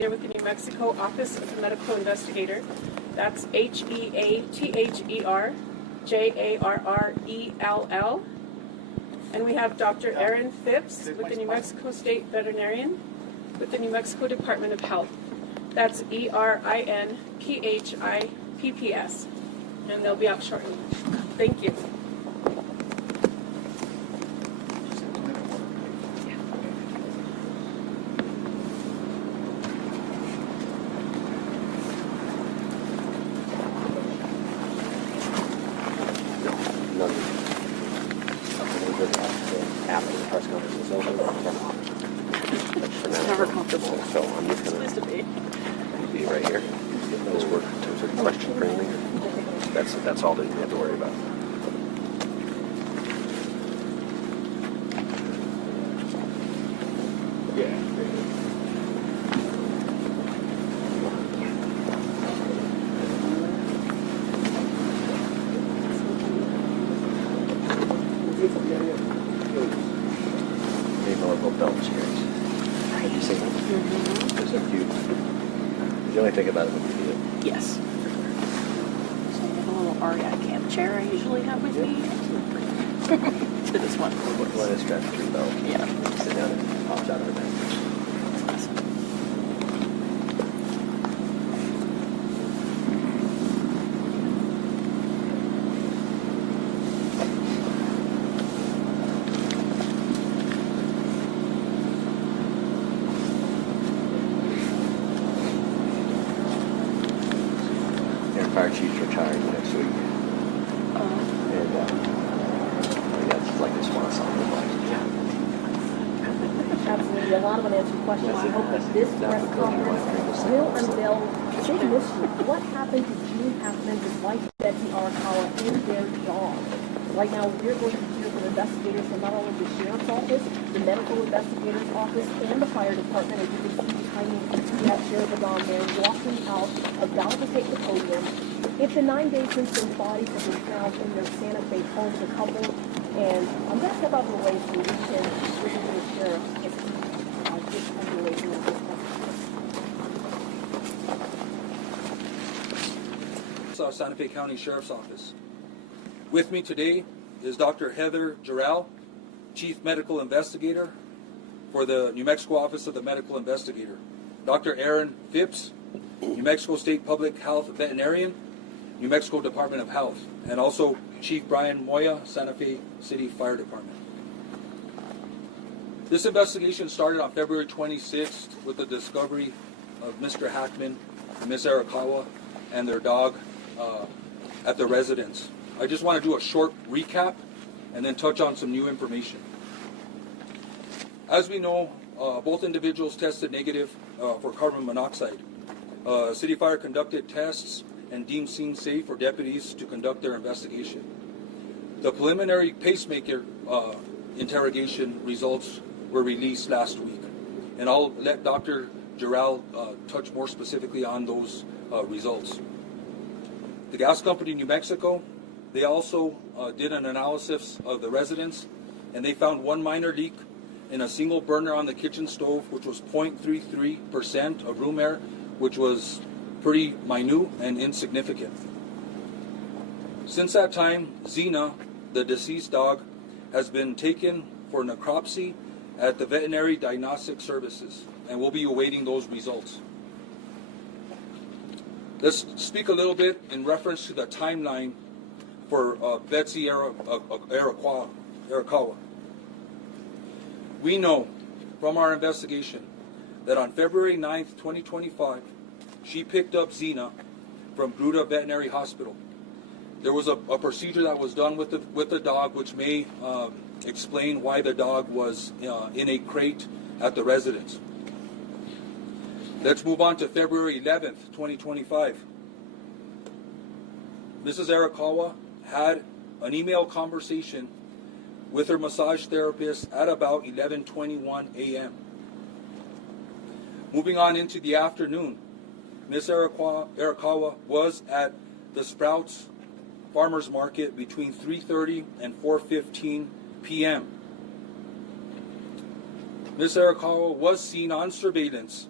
Here with the New Mexico Office of the Medical Investigator. That's HeaTherJarrell. And we have Dr. Aaron Phipps with the New Mexico State Veterinarian with the New Mexico Department of Health. That's ERINPHIPPS. And they'll be out shortly. Thank you. After the press conference is over. It's never comfortable. So I'm just going to be right here. This work in terms of question framing. That's all that you have to worry about. Yeah. Belt series. Have you seen them? Mm-hmm. They're so cute. Did you only think about it when you did it? Yes. So I have a little REI camp chair I usually have with me. To this one. One is strapped to your belt. Yeah. Sit down and it pops out of the bag. That's awesome. Fire chief's retiring next week. And that's like this one song. Absolutely. A lot of unanswered questions. I hope that this press conference will unveil big mystery. What happened to Gene Hackman, his wife Betsy Arakawa, and their dog? Right now, we're going to hear from investigators from not only the sheriff's office, the medical investigator's office, and the fire department. As you can see behind me, we have Sheriff Adam there walking out, about to take the podium. It's been 9 days since their bodies have been found in their Santa Fe home, the couple. And I'm going to step out of the way so we can listen to the sheriff as he gets underway here with this conference. Santa Fe County Sheriff's Office. With me today is Dr. Heather Jarrell, Chief Medical Investigator for the New Mexico Office of the Medical Investigator. Dr. Aaron Phipps, New Mexico State Public Health Veterinarian, New Mexico Department of Health, and also Chief Brian Moya, Santa Fe City Fire Department. This investigation started on February 26th with the discovery of Mr. Hackman and Ms. Arakawa and their dog at the residence. I just want to do a short recap and then touch on some new information. As we know, both individuals tested negative for carbon monoxide. City Fire conducted tests and deemed scene safe for deputies to conduct their investigation. The preliminary pacemaker interrogation results were released last week, and I'll let Dr. Jarrell touch more specifically on those results. The gas company New Mexico, they also did an analysis of the residence, and they found one minor leak in a single burner on the kitchen stove, which was 0.33% of room air, which was pretty minute and insignificant. Since that time, Xena, the deceased dog, has been taken for necropsy at the Veterinary Diagnostic Services, and we'll be awaiting those results. Let's speak a little bit in reference to the timeline for Betsy Arakawa. We know from our investigation that on February 9th, 2025, she picked up Xena from Gruta Veterinary Hospital. There was a procedure that was done with the dog, which may explain why the dog was in a crate at the residence. Let's move on to February 11th, 2025. Mrs. Arakawa had an email conversation with her massage therapist at about 11:21 a.m. Moving on into the afternoon, Ms. Arakawa was at the Sprouts Farmers Market between 3:30 and 4:15 p.m. Ms. Arakawa was seen on surveillance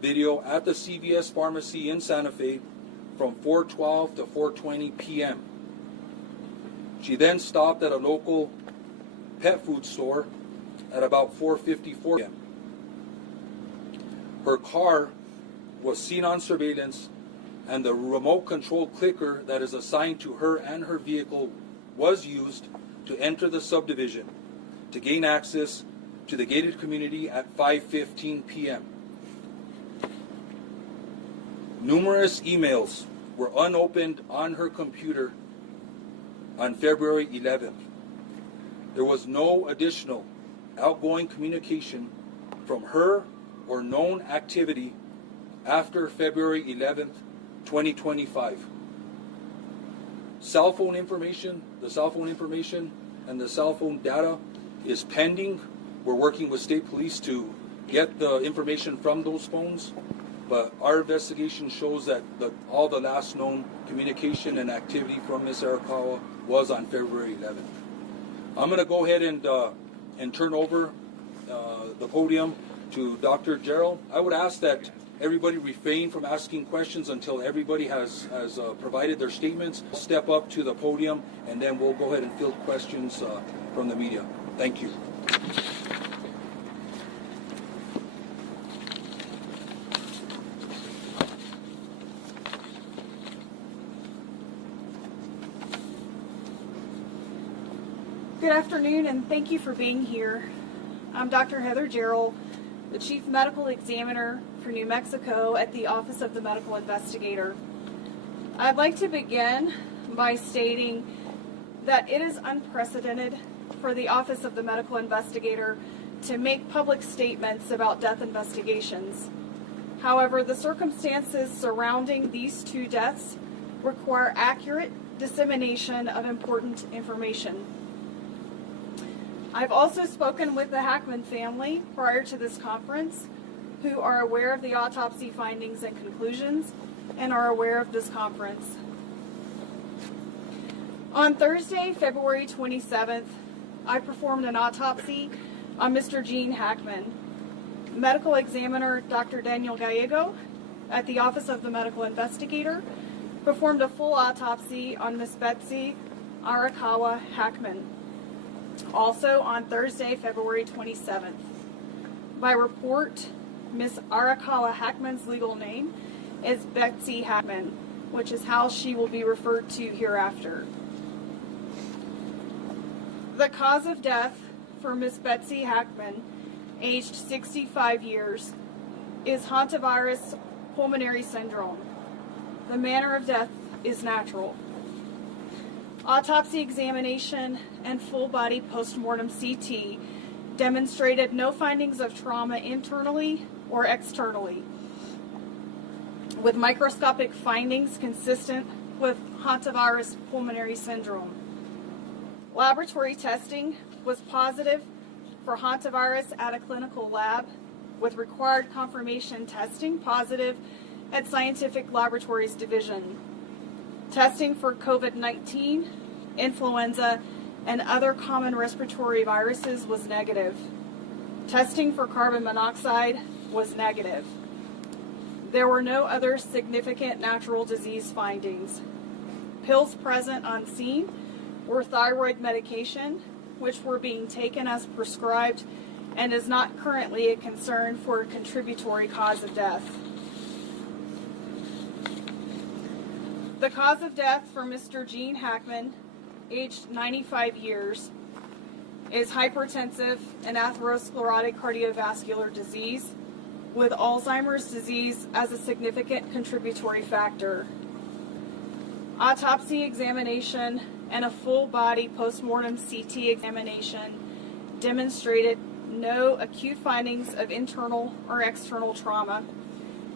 video at the CVS pharmacy in Santa Fe from 4:12 to 4:20 p.m. She then stopped at a local pet food store at about 4:54 p.m. Her car was seen on surveillance, and the remote control clicker that is assigned to her and her vehicle was used to enter the subdivision to gain access to the gated community at 5:15 p.m. Numerous emails were unopened on her computer on February 11th. There was no additional outgoing communication from her or known activity after February 11th, 2025. The cell phone information and the cell phone data is pending. We're working with state police to get the information from those phones, but our investigation shows that all the last known communication and activity from Ms. Arakawa was on February 11th. I'm going to go ahead and turn over the podium to Dr. Gerald. I would ask that everybody refrain from asking questions until everybody has provided their statements. Step up to the podium, and then we'll go ahead and field questions from the media. Thank you. Good afternoon, and thank you for being here. I'm Dr. Heather Gerald, the Chief Medical Examiner for New Mexico at the Office of the Medical Investigator. I'd like to begin by stating that it is unprecedented for the Office of the Medical Investigator to make public statements about death investigations. However, the circumstances surrounding these two deaths require accurate dissemination of important information. I've also spoken with the Hackman family prior to this conference, who are aware of the autopsy findings and conclusions and are aware of this conference. On Thursday, February 27th, I performed an autopsy on Mr. Gene Hackman. Medical examiner Dr. Daniel Gallego at the Office of the Medical Investigator performed a full autopsy on Miss Betsy Arakawa Hackman. Also on Thursday, February 27th. By report, Miss Arakawa Hackman's legal name is Betsy Hackman, which is how she will be referred to hereafter. The cause of death for Miss Betsy Hackman, aged 65 years, is Hantavirus pulmonary syndrome. The manner of death is natural. Autopsy examination and full-body postmortem CT demonstrated no findings of trauma internally or externally, with microscopic findings consistent with Hantavirus pulmonary syndrome. Laboratory testing was positive for Hantavirus at a clinical lab, with required confirmation testing positive at Scientific Laboratories Division. Testing for COVID-19, influenza, and other common respiratory viruses was negative. Testing for carbon monoxide was negative. There were no other significant natural disease findings. Pills present on scene were thyroid medication, which were being taken as prescribed and is not currently a concern for a contributory cause of death. The cause of death for Mr. Gene Hackman, aged 95 years, is hypertensive and atherosclerotic cardiovascular disease, with Alzheimer's disease as a significant contributory factor. Autopsy examination and a full-body postmortem CT examination demonstrated no acute findings of internal or external trauma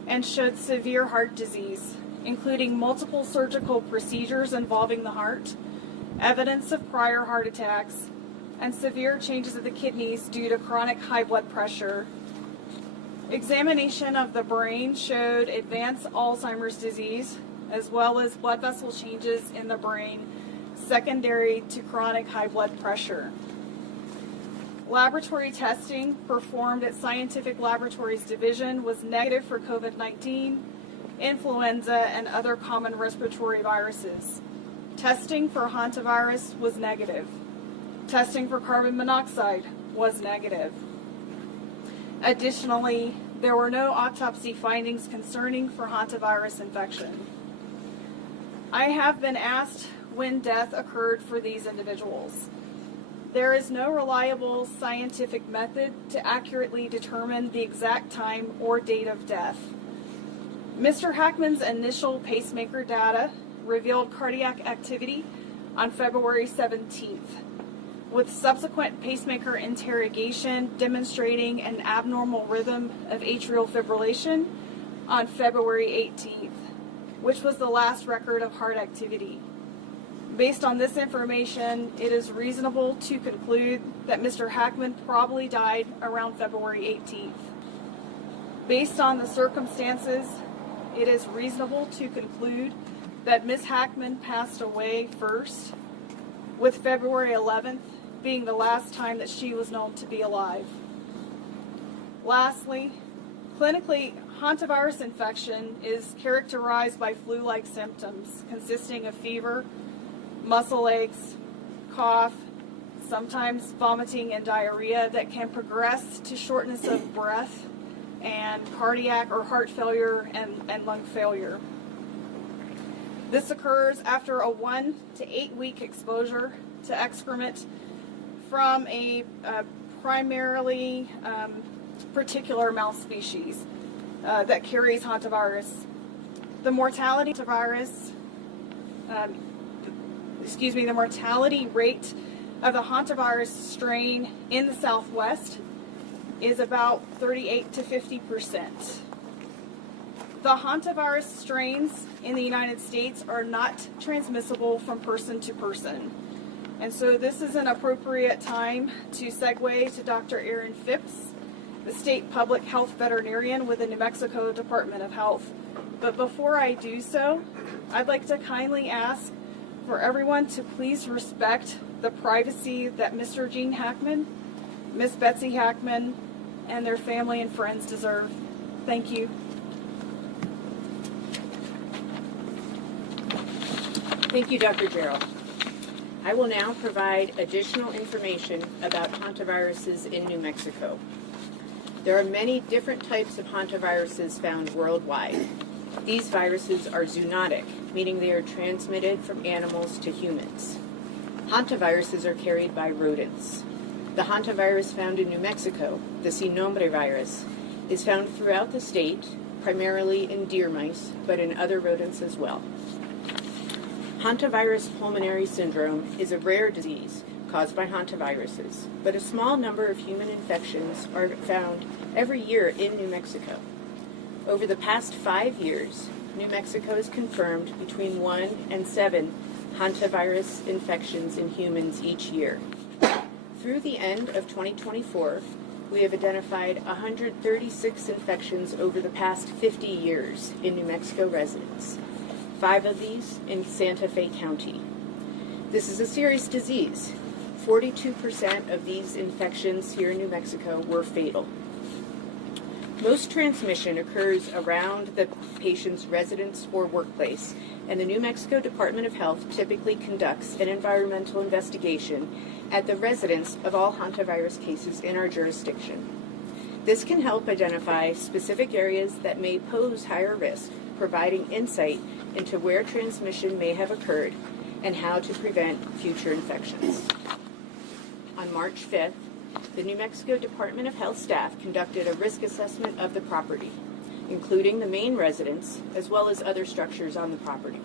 and showed severe heart disease, including multiple surgical procedures involving the heart, evidence of prior heart attacks, and severe changes of the kidneys due to chronic high blood pressure. Examination of the brain showed advanced Alzheimer's disease, as well as blood vessel changes in the brain secondary to chronic high blood pressure. Laboratory testing performed at Scientific Laboratories Division was negative for COVID-19, influenza, and other common respiratory viruses. Testing for Hantavirus was negative. Testing for carbon monoxide was negative. Additionally, there were no autopsy findings concerning for Hantavirus infection. I have been asked when death occurred for these individuals. There is no reliable scientific method to accurately determine the exact time or date of death. Mr. Hackman's initial pacemaker data revealed cardiac activity on February 17th, with subsequent pacemaker interrogation demonstrating an abnormal rhythm of atrial fibrillation on February 18th, which was the last record of heart activity. Based on this information, it is reasonable to conclude that Mr. Hackman probably died around February 18th. Based on the circumstances, it is reasonable to conclude that Ms. Hackman passed away first, with February 11th being the last time that she was known to be alive. Lastly, clinically, hantavirus infection is characterized by flu-like symptoms consisting of fever, muscle aches, cough, sometimes vomiting and diarrhea that can progress to shortness of breath and cardiac or heart failure and lung failure. This occurs after a 1 to 8 week exposure to excrement from a primarily particular mouse species that carries hantavirus. The mortality rate of the hantavirus strain in the Southwest is about 38 to 50%. The hantavirus strains in the United States are not transmissible from person to person. And so this is an appropriate time to segue to Dr. Aaron Phipps, the State Public Health Veterinarian with the New Mexico Department of Health. But before I do so, I'd like to kindly ask for everyone to please respect the privacy that Mr. Gene Hackman, Miss Betsy Hackman, and their family and friends deserve. Thank you. Thank you, Dr. Gerald. I will now provide additional information about hantaviruses in New Mexico. There are many different types of hantaviruses found worldwide. These viruses are zoonotic, meaning they are transmitted from animals to humans. Hantaviruses are carried by rodents. The hantavirus found in New Mexico, the Sin Nombre virus, is found throughout the state, primarily in deer mice, but in other rodents as well. Hantavirus pulmonary syndrome is a rare disease caused by hantaviruses, but a small number of human infections are found every year in New Mexico. Over the past 5 years, New Mexico has confirmed between 1 and 7 hantavirus infections in humans each year. Through the end of 2024, we have identified 136 infections over the past 50 years in New Mexico residents. 5 of these in Santa Fe County. This is a serious disease. 42% of these infections here in New Mexico were fatal. Most transmission occurs around the patient's residence or workplace, and the New Mexico Department of Health typically conducts an environmental investigation at the residence of all hantavirus cases in our jurisdiction. This can help identify specific areas that may pose higher risk, providing insight into where transmission may have occurred and how to prevent future infections. On March 5th, the New Mexico Department of Health staff conducted a risk assessment of the property, including the main residence as well as other structures on the property.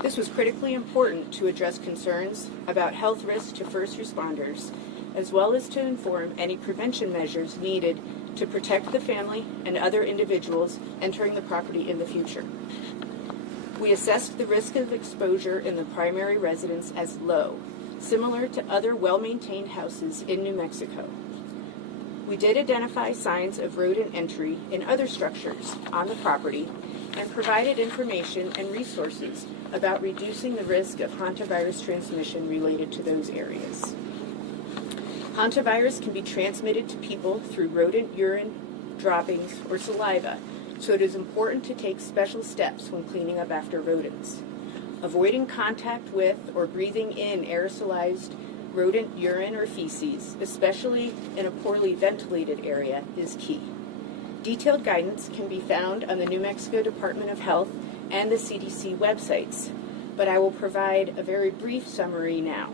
This was critically important to address concerns about health risks to first responders, as well as to inform any prevention measures needed to protect the family and other individuals entering the property in the future. We assessed the risk of exposure in the primary residence as low, similar to other well-maintained houses in New Mexico. We did identify signs of rodent entry in other structures on the property and provided information and resources about reducing the risk of hantavirus transmission related to those areas. Hantavirus can be transmitted to people through rodent urine, droppings, or saliva, so it is important to take special steps when cleaning up after rodents. Avoiding contact with or breathing in aerosolized rodent urine or feces, especially in a poorly ventilated area, is key. Detailed guidance can be found on the New Mexico Department of Health and the CDC websites, but I will provide a very brief summary now.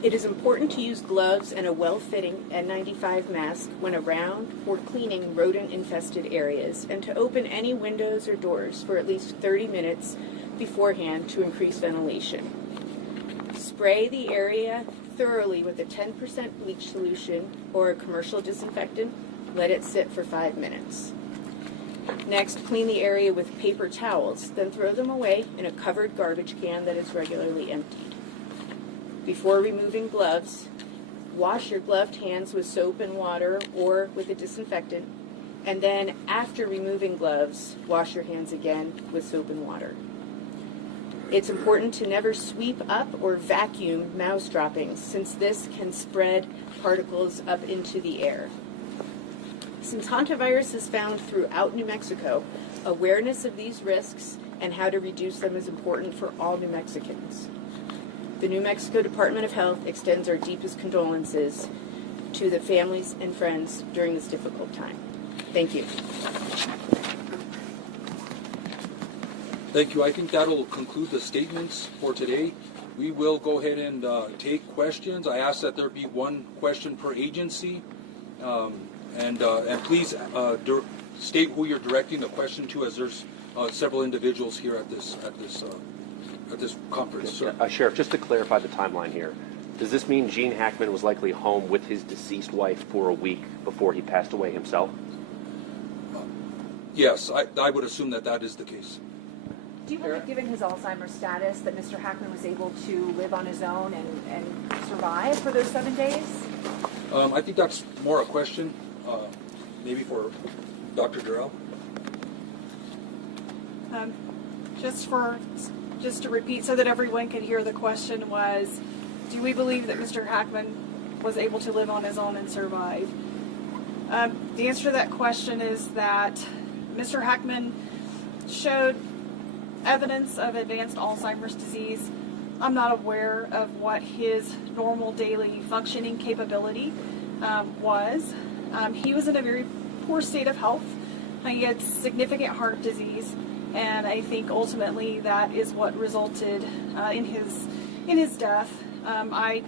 It is important to use gloves and a well-fitting N95 mask when around or cleaning rodent-infested areas, and to open any windows or doors for at least 30 minutes beforehand to increase ventilation. Spray the area thoroughly with a 10% bleach solution or a commercial disinfectant. Let it sit for 5 minutes. Next, clean the area with paper towels, then throw them away in a covered garbage can that is regularly emptied. Before removing gloves, wash your gloved hands with soap and water or with a disinfectant, and then after removing gloves, wash your hands again with soap and water. It's important to never sweep up or vacuum mouse droppings, since this can spread particles up into the air. Since hantavirus is found throughout New Mexico, awareness of these risks and how to reduce them is important for all New Mexicans. The New Mexico Department of Health extends our deepest condolences to the families and friends during this difficult time. Thank you. Thank you. I think that'll conclude the statements for today. We will go ahead and take questions. I ask that there be one question per agency, and please state who you're directing the question to, as there's several individuals here at this conference. Sir. Sheriff, just to clarify the timeline here, does this mean Gene Hackman was likely home with his deceased wife for a week before he passed away himself? Yes, I would assume that is the case. Do you believe, given his Alzheimer's status, that Mr. Hackman was able to live on his own and survive for those 7 days? I think that's more a question, maybe for Dr. Durrell. Just to repeat so that everyone could hear, the question was, do we believe that Mr. Hackman was able to live on his own and survive? The answer to that question is that Mr. Hackman showed evidence of advanced Alzheimer's disease. I'm not aware of what his normal daily functioning capability was. He was in a very poor state of health. He had significant heart disease, and I think ultimately that is what resulted in his death. I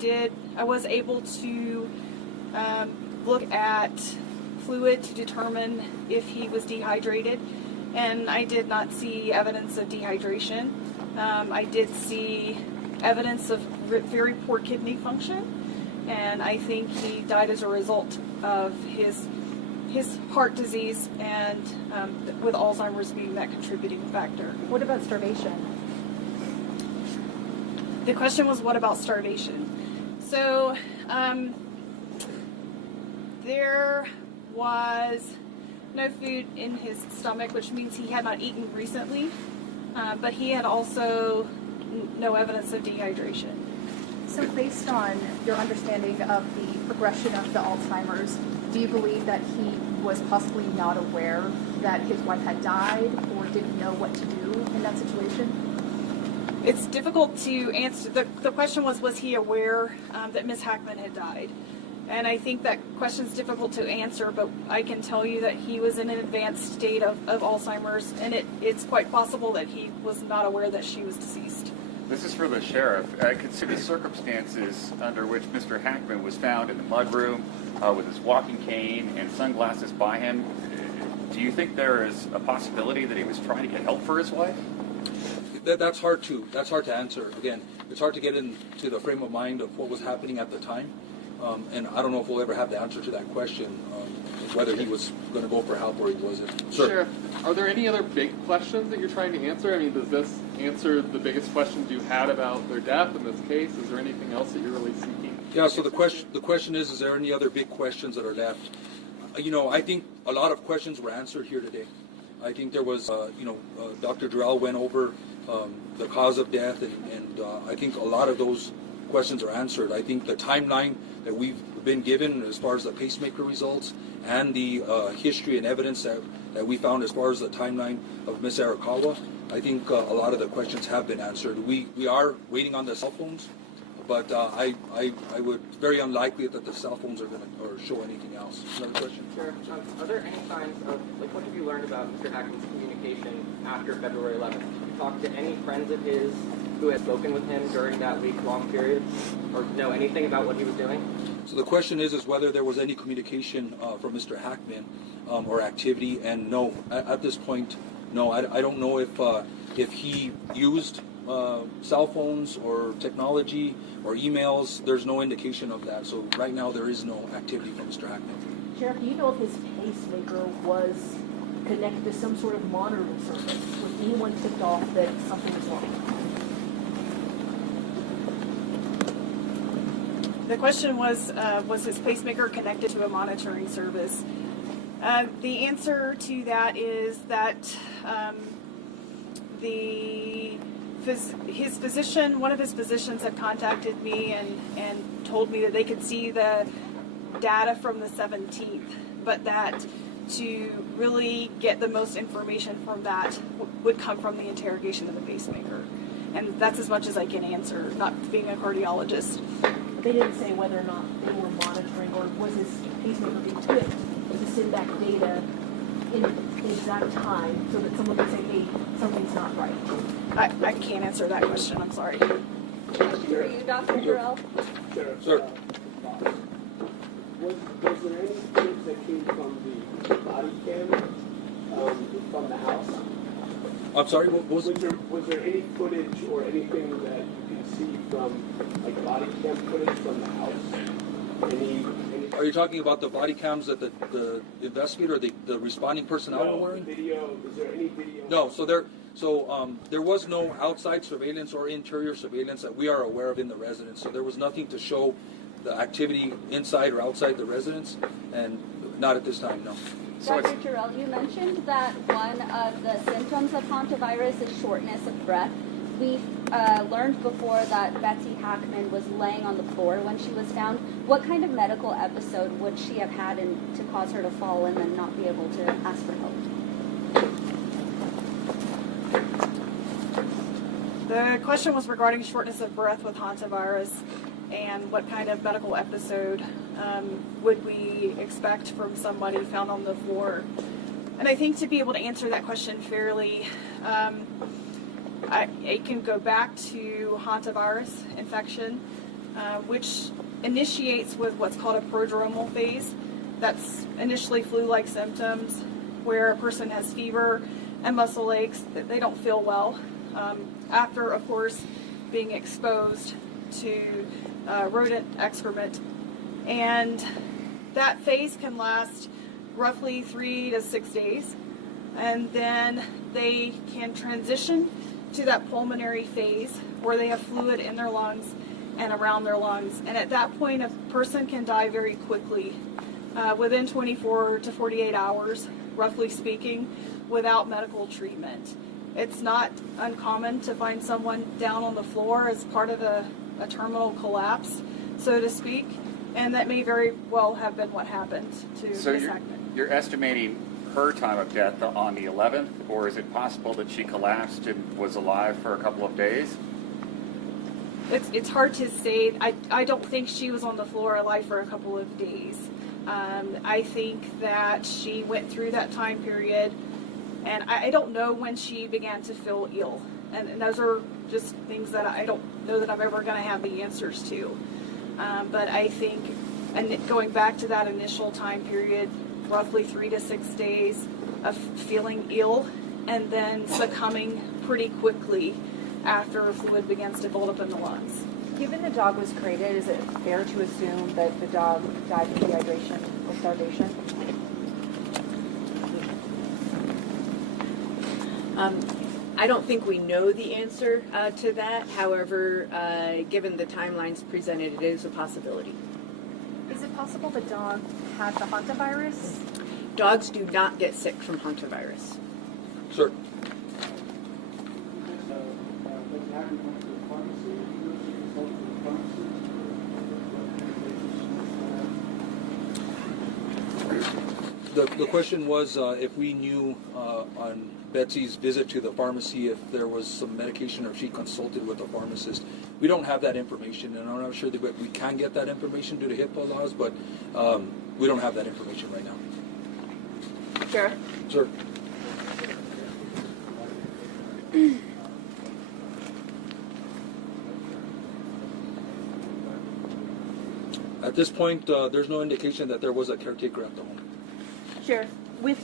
was able to look at fluid to determine if he was dehydrated, and I did not see evidence of dehydration. I did see evidence of very poor kidney function, and I think he died as a result of his heart disease and with Alzheimer's being that contributing factor. What about starvation? The question was, what about starvation? So there was no food in his stomach, which means he had not eaten recently, but he had also no evidence of dehydration. So based on your understanding of the progression of the Alzheimer's, do you believe that he was possibly not aware that his wife had died or didn't know what to do in that situation? It's difficult to answer. The question was he aware that Ms. Hackman had died? And I think that question is difficult to answer, but I can tell you that he was in an advanced state of Alzheimer's, and it's quite possible that he was not aware that she was deceased. This is for the sheriff. Consider the circumstances under which Mr. Hackman was found in the mudroom with his walking cane and sunglasses by him. Do you think there is a possibility that he was trying to get help for his wife? That's hard to answer. Again, it's hard to get into the frame of mind of what was happening at the time. And I don't know if we'll ever have the answer to that question, whether he was going to go for help or he wasn't. Sir. Sheriff, are there any other big questions that you're trying to answer? I mean, does this answer the biggest questions you had about their death in this case? Is there anything else that you're really seeking? Yeah, so the question is there any other big questions that are left? I think a lot of questions were answered here today. I think there was, Dr. Durrell went over the cause of death, and I think a lot of those questions are answered. I think the timeline that we've been given as far as the pacemaker results and the history and evidence that we found as far as the timeline of Miss Arakawa, I think a lot of the questions have been answered. We are waiting on the cell phones, but I would very unlikely that the cell phones are going to show anything else. Another question? Sure. Are there any signs of, like, what have you learned about Mr. Hackman's communication after February 11th? Have you talked to any friends of his who had spoken with him during that week-long period, or know anything about what he was doing? So the question is whether there was any communication from Mr. Hackman or activity, and no, at this point, no. I don't know if he used cell phones or technology or emails. There's no indication of that. So right now there is no activity from Mr. Hackman. Sheriff, do you know if his pacemaker was connected to some sort of monitoring service? Was anyone tipped off that something was wrong? The question was his pacemaker connected to a monitoring service? The answer to that is that his physician, one of his physicians, had contacted me and told me that they could see the data from the 17th, but that to really get the most information from that would come from the interrogation of the pacemaker. And that's as much as I can answer, not being a cardiologist. They didn't say whether or not they were monitoring, or was his pacemaker equipped to send back data in the exact time so that someone could say, hey, something's not right. I can't answer that question, I'm sorry. Question for you, Dr. Jarrell. Sir. Was there any footage that came from the body cam from the house? I'm sorry, what was it? Was there any footage or anything that you can see from, like, body cam footage from the house? Any Are you talking about the body cams that the investigator, the responding personnel were wearing? Video? Is there any video? No. There was no outside surveillance or interior surveillance that we are aware of in the residence. So there was nothing to show the activity inside or outside the residence, and not at this time, no. Dr. Jarrell, you mentioned that one of the symptoms of hantavirus is shortness of breath. We learned before that Betsy Hackman was laying on the floor when she was found. What kind of medical episode would she have had to cause her to fall and then not be able to ask for help? The question was regarding shortness of breath with hantavirus, and what kind of medical episode would we expect from somebody found on the floor. And I think to be able to answer that question fairly, it can go back to hantavirus infection, which initiates with what's called a prodromal phase. That's initially flu-like symptoms where a person has fever and muscle aches, that they don't feel well. After, of course, being exposed to rodent excrement. And that phase can last roughly 3 to 6 days. And then they can transition to that pulmonary phase where they have fluid in their lungs and around their lungs. And at that point, a person can die very quickly, within 24 to 48 hours, roughly speaking, without medical treatment. It's not uncommon to find someone down on the floor as part of a terminal collapse, so to speak, and that may very well have been what happened to Ms. Hackman. You're estimating her time of death on the 11th, or is it possible that she collapsed and was alive for a couple of days? It's hard to say. I don't think she was on the floor alive for a couple of days. I think that she went through that time period, and I don't know when she began to feel ill. And those are just things that I don't know that I'm ever going to have the answers to. But I think, and going back to that initial time period, roughly 3 to 6 days of feeling ill and then succumbing pretty quickly after fluid begins to build up in the lungs. Given the dog was created, is it fair to assume that the dog died of dehydration or starvation? I don't think we know the answer to that. However, given the timelines presented, it is a possibility. Is it possible the dog had the hantavirus? Dogs do not get sick from hantavirus. Sir. The question was if we knew on Betsy's visit to the pharmacy if there was some medication or if she consulted with a pharmacist. We don't have that information, and I'm not sure that we can get that information due to HIPAA laws, but we don't have that information right now. Sheriff? Sir? At this point, there's no indication that there was a caretaker at the home. Sheriff, with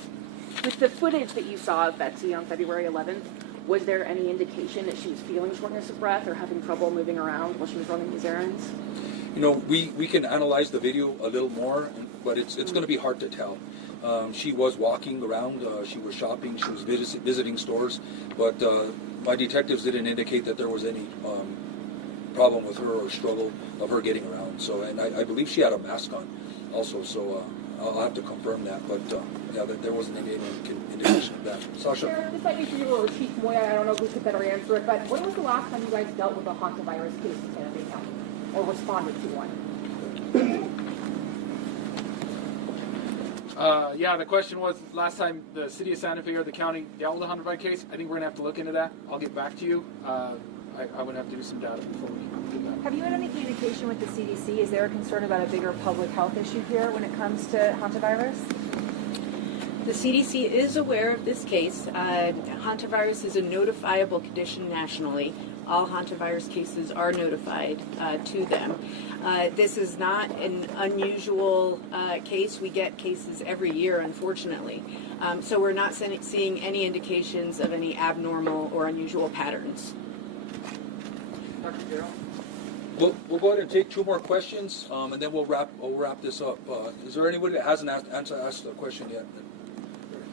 the footage that you saw of Betsy on February 11th, was there any indication that she was feeling shortness of breath or having trouble moving around while she was running these errands? You know, we can analyze the video a little more, but it's going to be hard to tell. She was walking around, she was shopping, she was visiting stores, but my detectives didn't indicate that there was any problem with her or struggle of her getting around. So, and I believe she had a mask on also, so I'll have to confirm that, but yeah, there wasn't any indication of that. Sasha? Sheriff, this might be for you or Chief Moya, I don't know who could better answer it, but when was the last time you guys dealt with a Hantavirus case in Santa Fe County, or responded to one? Yeah, the question was last time the city of Santa Fe or the county dealt with a Hantavirus case. I think we're going to have to look into that. I'll get back to you. I would have to do some data before we do that. Have you had any communication with the CDC? Is there a concern about a bigger public health issue here when it comes to hantavirus? The CDC is aware of this case. Hantavirus is a notifiable condition nationally. All hantavirus cases are notified to them. This is not an unusual case. We get cases every year, unfortunately. So we're not seeing any indications of any abnormal or unusual patterns. Dr. Gerald? We'll go ahead and take two more questions, and then we'll wrap this up. Is there anybody that hasn't asked a question yet?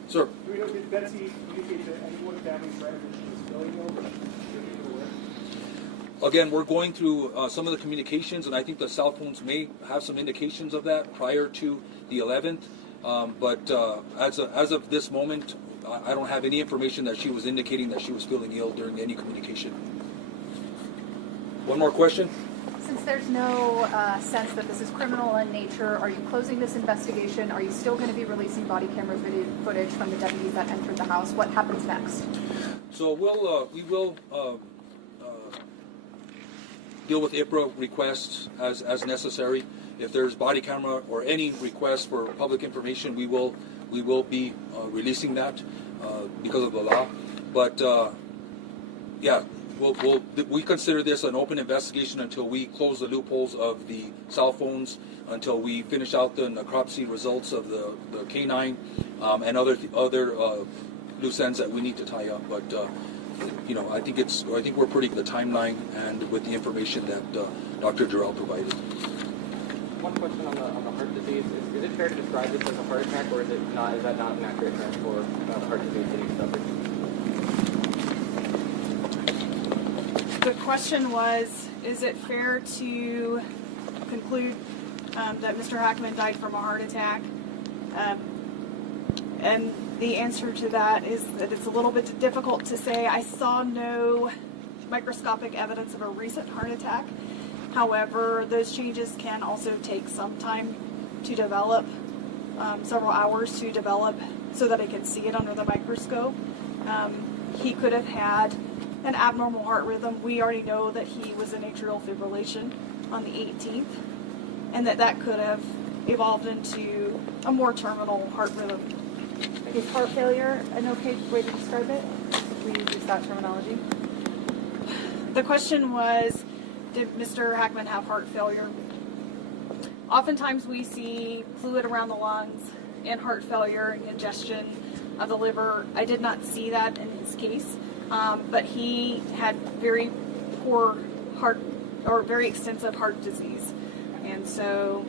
Sir? Do we know, did Betsy communicate to anyone, family, friends, that she was feeling ill? Again, we're going through some of the communications, and I think the cell phones may have some indications of that prior to the 11th. But as of this moment, I don't have any information that she was indicating that she was feeling ill during any communication. One more question? Since there's no sense that this is criminal in nature, are you closing this investigation? Are you still going to be releasing body camera footage from the deputies that entered the house? What happens next? So we will deal with IPRA requests as necessary. If there's body camera or any request for public information, we will be releasing that because of the law. But yeah. We consider this an open investigation until we close the loopholes of the cell phones, until we finish out the necropsy results of the canine and other loose ends that we need to tie up. But you know, I think we're pretty the timeline and with the information that Dr. Jarrell provided. One question on the heart disease: is it fair to describe this as a heart attack, or is it not? Is that not an accurate term for the heart disease that he suffered? The question was, is it fair to conclude that Mr. Hackman died from a heart attack? And the answer to that is that it's a little bit difficult to say. I saw no microscopic evidence of a recent heart attack. However, those changes can also take some time to develop, several hours to develop so that I can see it under the microscope. He could have had an abnormal heart rhythm. We already know that he was in atrial fibrillation on the 18th, and that could have evolved into a more terminal heart rhythm. Is heart failure an okay way to describe it, if we use that terminology? The question was, did Mr. Hackman have heart failure? Oftentimes we see fluid around the lungs and heart failure and congestion of the liver. I did not see that in his case. But he had very poor heart, or very extensive heart disease, and so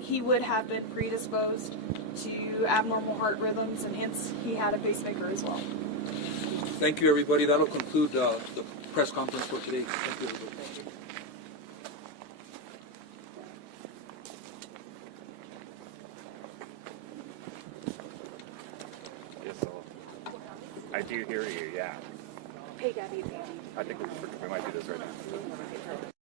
he would have been predisposed to abnormal heart rhythms, and hence he had a pacemaker as well. Thank you, everybody. That'll conclude the press conference for today. Thank you, everybody. I do hear you, yeah. Hey, Gabby, it's Andy. I think we might do this right now.